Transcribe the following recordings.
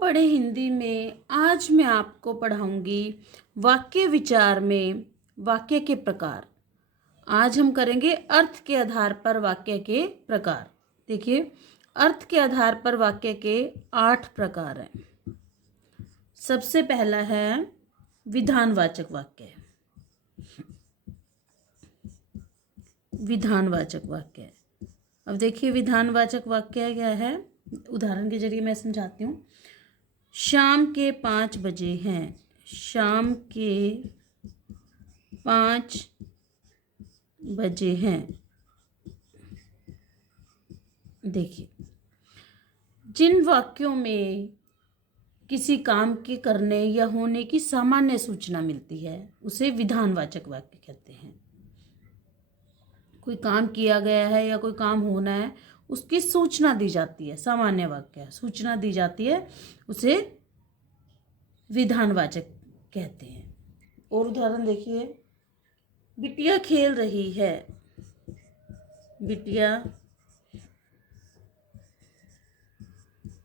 पढ़े हिंदी में आज मैं आपको पढ़ाऊंगी वाक्य विचार में वाक्य के प्रकार। आज हम करेंगे अर्थ के आधार पर वाक्य के प्रकार। देखिए, अर्थ के आधार पर वाक्य के 8 प्रकार हैं। सबसे पहला है विधानवाचक वाक्य। विधानवाचक वाक्य, अब देखिए विधानवाचक वाक्य क्या है, उदाहरण के जरिए मैं समझाती हूँ। शाम के 5 बजे हैं। शाम के 5 बजे हैं। देखिए, जिन वाक्यों में किसी काम के करने या होने की सामान्य सूचना मिलती है उसे विधानवाचक वाक्य कहते हैं। कोई काम किया गया है या कोई काम होना है, उसकी सूचना दी जाती है, सामान्य वाक्य सूचना दी जाती है, उसे विधानवाचक कहते हैं। और उदाहरण देखिए, बिटिया खेल रही है। बिटिया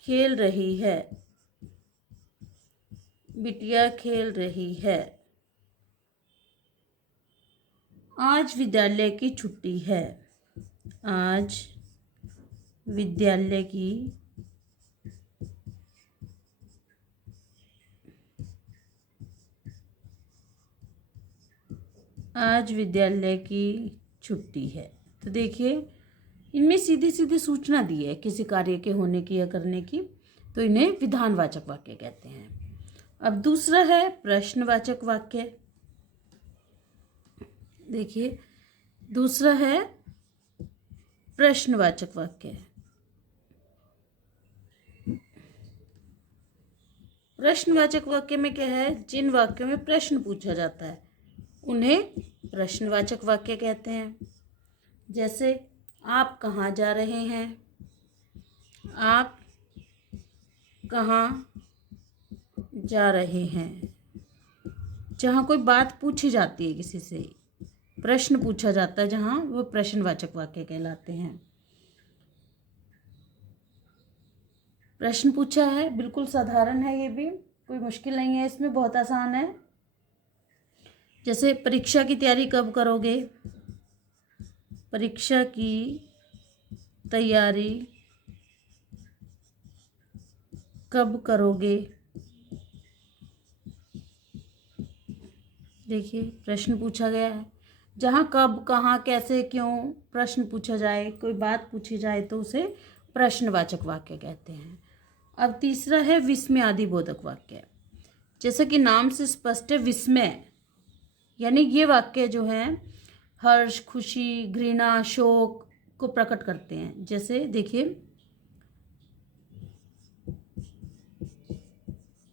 खेल रही है। बिटिया खेल रही है। आज विद्यालय की छुट्टी है। आज विद्यालय की छुट्टी है। तो देखिए, इनमें सीधी सीधी सूचना दी है किसी कार्य के होने की या करने की, तो इन्हें विधानवाचक वाक्य कहते हैं। अब दूसरा है प्रश्नवाचक वाक्य। देखिए, दूसरा है प्रश्नवाचक वाक्य। प्रश्नवाचक वाक्य में क्या है, जिन वाक्यों में प्रश्न पूछा जाता है उन्हें प्रश्नवाचक वाक्य कहते हैं। जैसे, आप कहाँ जा रहे हैं। आप कहाँ जा रहे हैं। जहाँ कोई बात पूछी जाती है, किसी से प्रश्न पूछा जाता है, जहाँ वो प्रश्नवाचक वाक्य कहलाते हैं। प्रश्न पूछा है, बिल्कुल साधारण है, ये भी कोई मुश्किल नहीं है, इसमें बहुत आसान है। जैसे, परीक्षा की तैयारी कब करोगे। परीक्षा की तैयारी कब करोगे। देखिए, प्रश्न पूछा गया है। जहाँ कब, कहाँ, कैसे, क्यों प्रश्न पूछा जाए, कोई बात पूछी जाए, तो उसे प्रश्नवाचक वाक्य कहते हैं। अब तीसरा है विस्मयादिबोधक वाक्य। जैसे कि नाम से स्पष्ट है, विस्मय यानी ये वाक्य जो है हर्ष, खुशी, घृणा, शोक को प्रकट करते हैं। जैसे देखिए,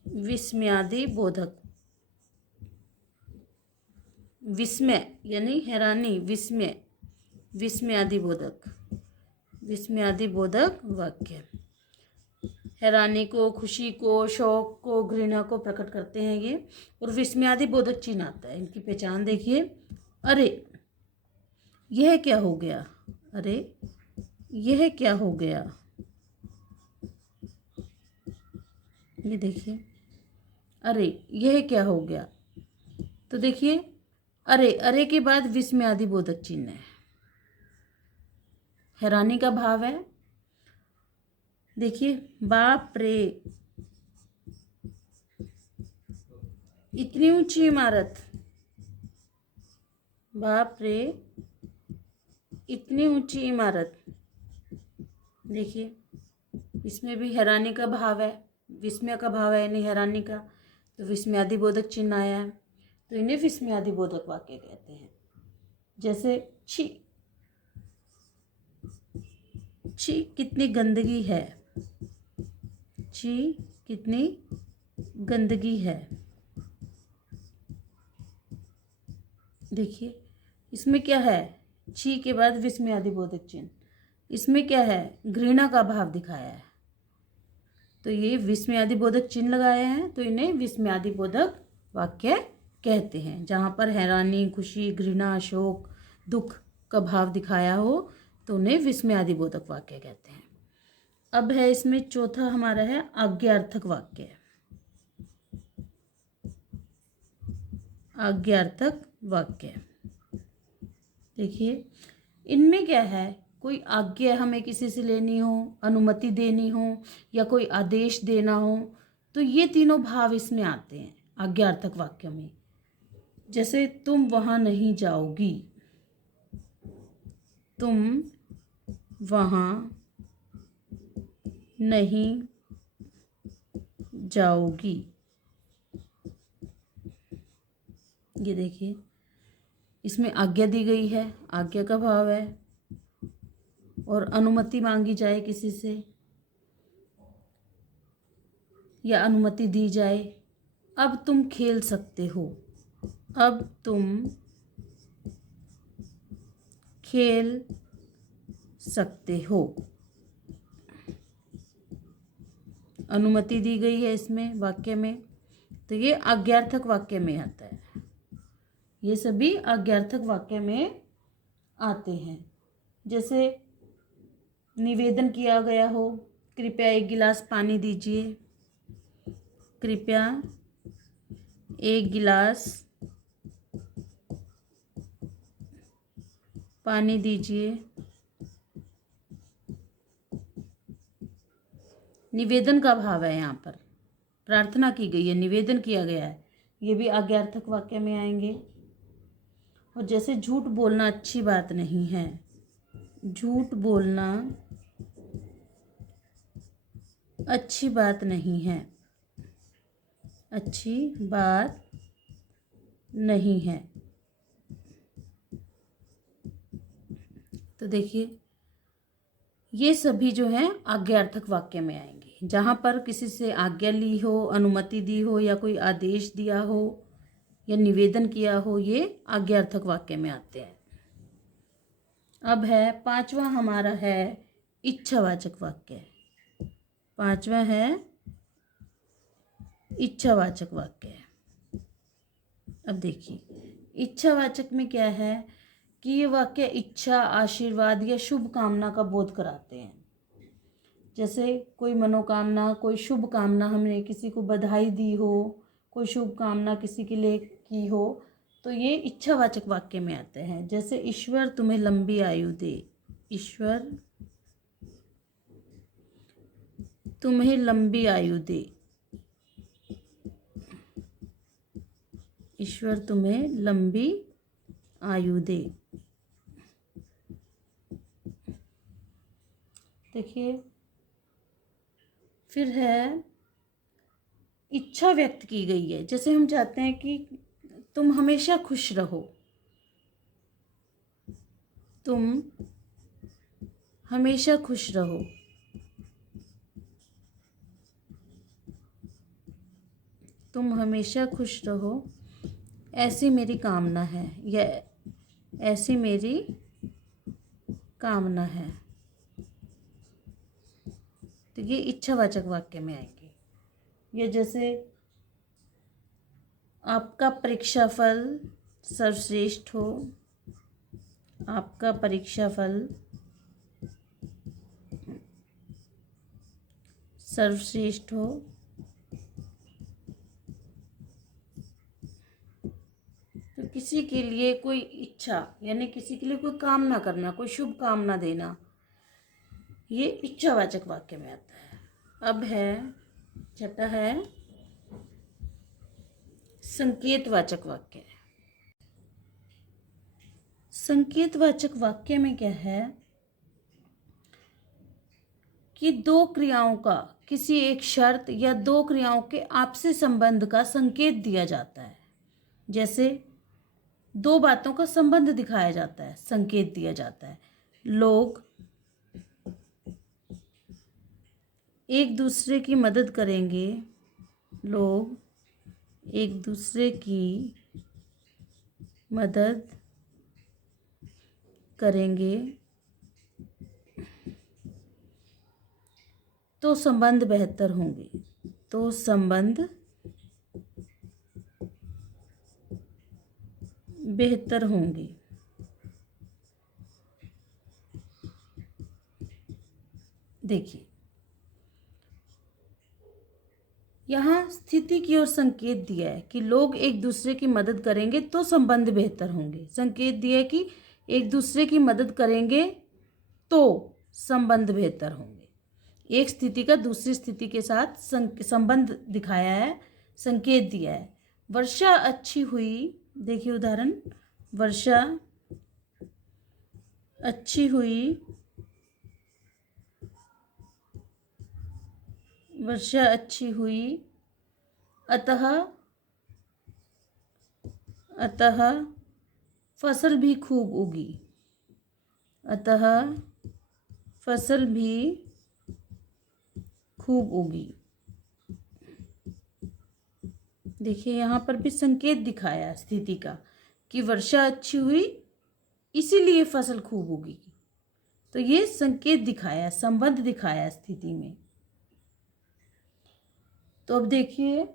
विस्मयादिबोधक, विस्मय यानी हैरानी, विस्मय, विस्मयादिबोधक, विस्मयादिबोधक वाक्य हैरानी को, खुशी को, शौक को, घृणा को प्रकट करते हैं ये। और विस्मयादिबोधक चिन्ह आता है। इनकी पहचान देखिए, अरे यह क्या हो गया। अरे यह क्या हो गया। ये देखिए, अरे यह क्या हो गया। तो देखिए, अरे के बाद विस्मयादिबोधक चिन्ह है, हैरानी का भाव है। देखिए, बाप रे इतनी ऊंची इमारत। बाप रे इतनी ऊंची इमारत। देखिए, इसमें भी हैरानी का भाव है, विस्मय का भाव है यानी हैरानी का, तो विस्मयादिबोधक चिन्ह आया है, तो इन्हें विस्मयादिबोधक वाक्य कहते हैं। जैसे, छी छी कितनी गंदगी है। छी कितनी गंदगी है। देखिए, इसमें क्या है, छी के बाद विस्मयादिबोधक चिन्ह, इसमें क्या है, घृणा का भाव दिखाया है, तो ये विस्मयादिबोधक चिन्ह लगाए हैं, तो इन्हें विस्मयादिबोधक वाक्य कहते हैं। जहाँ पर हैरानी, खुशी, घृणा, शोक, दुख का भाव दिखाया हो तो उन्हें विस्मयादिबोधक वाक्य कहते हैं। अब है इसमें चौथा हमारा है आज्ञार्थक वाक्य। आज्ञार्थक वाक्य देखिए, इनमें क्या है, कोई आज्ञा हमें किसी से लेनी हो, अनुमति देनी हो या कोई आदेश देना हो, तो ये तीनों भाव इसमें आते हैं आज्ञार्थक वाक्य में। जैसे तुम वहाँ नहीं जाओगी, तुम वहाँ नहीं जाओगी, ये देखिए इसमें आज्ञा दी गई है, आज्ञा का भाव है, और अनुमति मांगी जाए किसी से या अनुमति दी जाए। अब तुम खेल सकते हो, अब तुम खेल सकते हो, अनुमति दी गई है इसमें वाक्य में, तो ये आज्ञार्थक वाक्य में आता है। ये सभी आज्ञार्थक वाक्य में आते हैं। जैसे निवेदन किया गया हो, कृपया 1 गिलास पानी दीजिए, कृपया 1 गिलास पानी दीजिए। निवेदन का भाव है, यहाँ पर प्रार्थना की गई है, निवेदन किया गया है, ये भी आज्ञार्थक वाक्य में आएंगे। और जैसे झूठ बोलना अच्छी बात नहीं है, झूठ बोलना अच्छी बात नहीं है, अच्छी बात नहीं है, तो देखिए ये सभी जो है आज्ञार्थक वाक्य में आएंगे। जहाँ पर किसी से आज्ञा ली हो, अनुमति दी हो या कोई आदेश दिया हो या निवेदन किया हो, ये आज्ञार्थक वाक्य में आते हैं। अब है पांचवा हमारा है इच्छावाचक वाक्य। पांचवा है इच्छावाचक वाक्य। अब देखिए इच्छावाचक में क्या है कि ये वाक्य इच्छा, आशीर्वाद या शुभ कामना का बोध कराते हैं। जैसे कोई मनोकामना, कोई शुभ कामना, हमने किसी को बधाई दी हो, कोई शुभ कामना किसी के लिए की हो, तो ये इच्छावाचक वाक्य में आते हैं। जैसे ईश्वर तुम्हें लंबी आयु दे, ईश्वर तुम्हें लंबी आयु दे, ईश्वर तुम्हें लंबी आयु दे। देखिए फिर है इच्छा व्यक्त की गई है। जैसे हम चाहते हैं कि तुम हमेशा खुश रहो, तुम हमेशा खुश रहो, तुम हमेशा खुश रहो, ऐसी मेरी कामना है या ऐसी मेरी कामना है, तो ये इच्छावाचक वाक्य में आएंगे। ये जैसे आपका परीक्षाफल सर्वश्रेष्ठ हो, आपका परीक्षाफल सर्वश्रेष्ठ हो, तो किसी के लिए कोई इच्छा यानी किसी के लिए कोई कामना करना, कोई शुभ कामना देना, ये इच्छावाचक वाक्य में आता है। अब है छठा है संकेतवाचक वाक्य। संकेतवाचक वाक्य में क्या है कि दो क्रियाओं का, किसी एक शर्त या दो क्रियाओं के आपसी संबंध का संकेत दिया जाता है। जैसे दो बातों का संबंध दिखाया जाता है, संकेत दिया जाता है। लोग एक दूसरे की मदद करेंगे, लोग एक दूसरे की मदद करेंगे तो संबंध बेहतर होंगे, तो संबंध बेहतर होंगे। देखिए यहाँ स्थिति की ओर संकेत दिया है कि लोग एक दूसरे की मदद करेंगे तो संबंध बेहतर होंगे। संकेत दिया है कि एक दूसरे की मदद करेंगे तो संबंध बेहतर होंगे। एक स्थिति का दूसरी स्थिति के साथ संबंध दिखाया है, संकेत दिया है। वर्षा अच्छी हुई, देखिए उदाहरण, वर्षा अच्छी हुई, वर्षा अच्छी हुई, अतः फसल भी खूब उगी, अतः फसल भी खूब उगी। देखिए यहाँ पर भी संकेत दिखाया है स्थिति का कि वर्षा अच्छी हुई इसीलिए फसल खूब उगी। तो ये संकेत दिखाया, संबंध दिखाया स्थिति में। तो अब देखिए,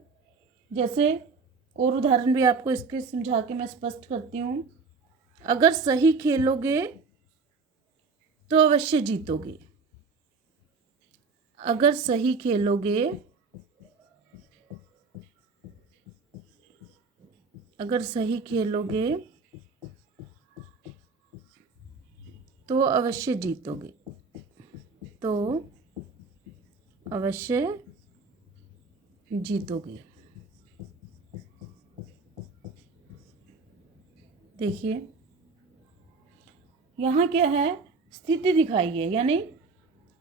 जैसे और उदाहरण भी आपको इसके समझा के मैं स्पष्ट करती हूँ। अगर सही खेलोगे तो अवश्य जीतोगे, अगर सही खेलोगे, अगर सही खेलोगे तो अवश्य जीतोगे, तो अवश्य जीतोगे। देखिए यहाँ क्या है, स्थिति दिखाई है, यानी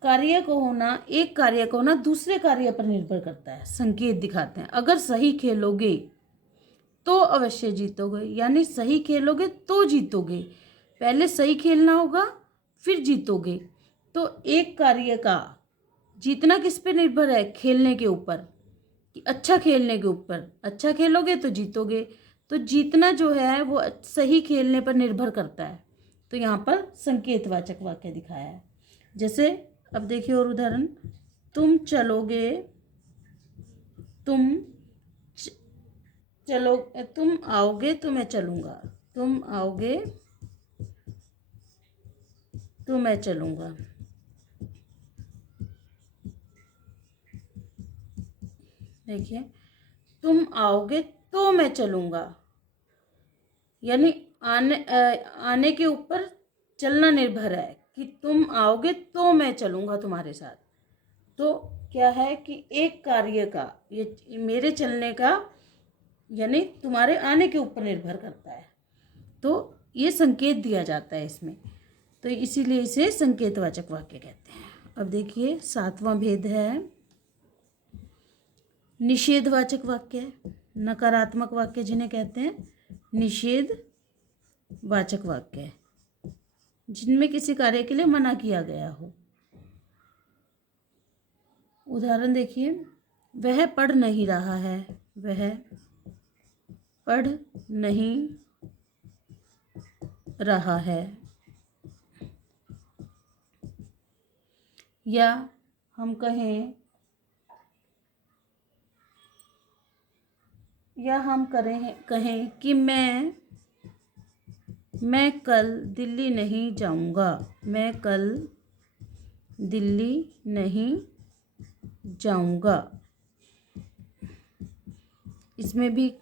कार्य को होना, एक कार्य को होना दूसरे कार्य पर निर्भर करता है। संकेत दिखाते हैं, अगर सही खेलोगे तो अवश्य जीतोगे, यानी सही खेलोगे तो जीतोगे। पहले सही खेलना होगा फिर जीतोगे। तो एक कार्य का जीतना किस पे निर्भर है, खेलने के ऊपर, कि अच्छा खेलने के ऊपर। अच्छा खेलोगे तो जीतोगे, तो जीतना जो है वो सही खेलने पर निर्भर करता है। तो यहाँ पर संकेतवाचक वाक्य दिखाया है। जैसे अब देखिए और उदाहरण, तुम चलोगे, तुम आओगे तो मैं चलूँगा, तुम आओगे तो मैं चलूँगा। देखिए, तुम आओगे तो मैं चलूँगा, यानी आने के ऊपर चलना निर्भर है कि तुम आओगे तो मैं चलूँगा तुम्हारे साथ। तो क्या है कि एक कार्य का, ये मेरे चलने का यानी तुम्हारे आने के ऊपर निर्भर करता है। तो ये संकेत दिया जाता है इसमें, तो इसीलिए इसे संकेतवाचक वाक्य कहते हैं। अब देखिए 7वां भेद है निषेधवाचक वाक्य, नकारात्मक वाक्य जिन्हें कहते हैं निषेधवाचक वाक्य, जिनमें किसी कार्य के लिए मना किया गया हो। उदाहरण देखिए, वह पढ़ नहीं रहा है, वह पढ़ नहीं रहा है। या हम कहें, कहें कि मैं कल दिल्ली नहीं जाऊंगा, मैं कल दिल्ली नहीं जाऊंगा। इसमें भी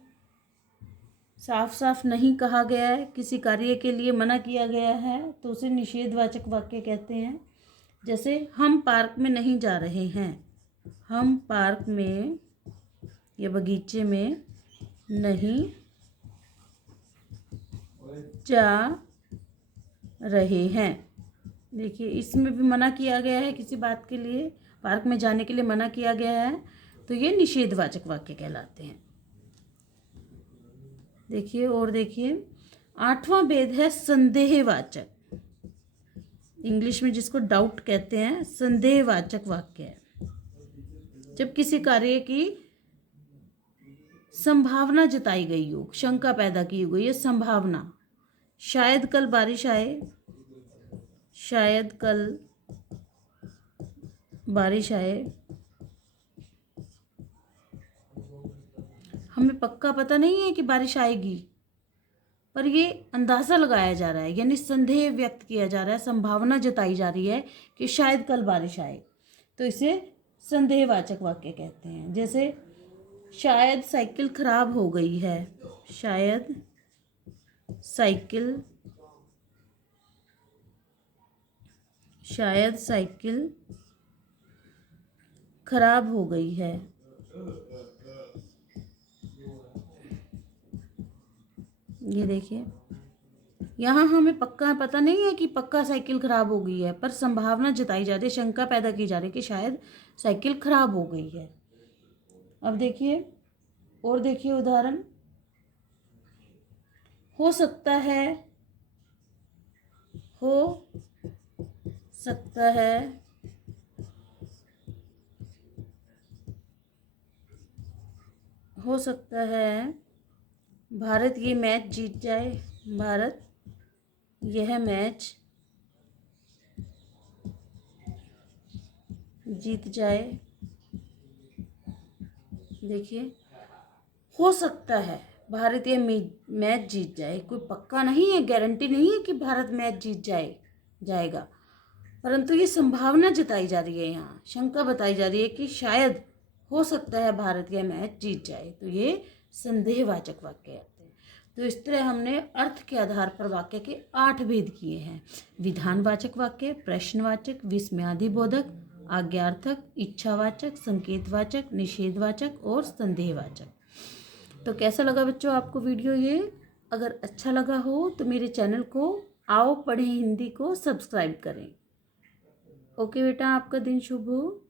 साफ साफ नहीं कहा गया है, किसी कार्य के लिए मना किया गया है, तो उसे निषेधवाचक वाक्य कहते हैं। जैसे हम पार्क में नहीं जा रहे हैं, हम पार्क में या बगीचे में नहीं जा रहे हैं। देखिए इसमें भी मना किया गया है, किसी बात के लिए, पार्क में जाने के लिए मना किया गया है, तो ये निषेधवाचक वाक्य कहलाते हैं। देखिए और देखिए 8वां भेद है संदेहवाचक, इंग्लिश में जिसको डाउट कहते हैं, संदेहवाचक वाक्य है। जब किसी कार्य की संभावना जताई गई हो, शंका पैदा की गई है, संभावना, शायद कल बारिश आए, शायद कल बारिश आए, हमें पक्का पता नहीं है कि बारिश आएगी, पर ये अंदाज़ा लगाया जा रहा है, यानी संदेह व्यक्त किया जा रहा है, संभावना जताई जा रही है कि शायद कल बारिश आए, तो इसे संदेहवाचक वाक्य कहते हैं। जैसे शायद साइकिल खराब हो गई है। शायद साइकिल खराब हो गई है। ये देखिए, यहाँ हमें पक्का पता नहीं है कि पक्का साइकिल खराब हो गई है, पर संभावना जताई जा रही है, शंका पैदा की जा रही है कि शायद साइकिल खराब हो गई है। अब देखिए, और देखिए उदाहरण, हो सकता है, हो सकता है भारत ये मैच जीत जाए। भारत यह मैच जीत जाए। देखिए, हो सकता है भारत ये मैच जीत जाए, कोई पक्का नहीं है, गारंटी नहीं है कि भारत मैच जीत जाएगा, परंतु ये संभावना जताई जा रही है, यहाँ शंका बताई जा रही है कि शायद हो सकता है भारत यह मैच जीत जाए। तो ये संदेहवाचक वाक्य आते हैं। तो इस तरह हमने अर्थ के आधार पर वाक्य के 8 भेद किए हैं। विधानवाचक वाक्य, प्रश्नवाचक, विस्मयादिबोधक, आज्ञार्थक, इच्छावाचक, संकेतवाचक, निषेधवाचक और संदेहवाचक। तो कैसा लगा बच्चों आपको वीडियो ये? अगर अच्छा लगा हो तो मेरे चैनल को आओ पढ़ें हिंदी को सब्सक्राइब करें। ओके बेटा, आपका दिन शुभ हो।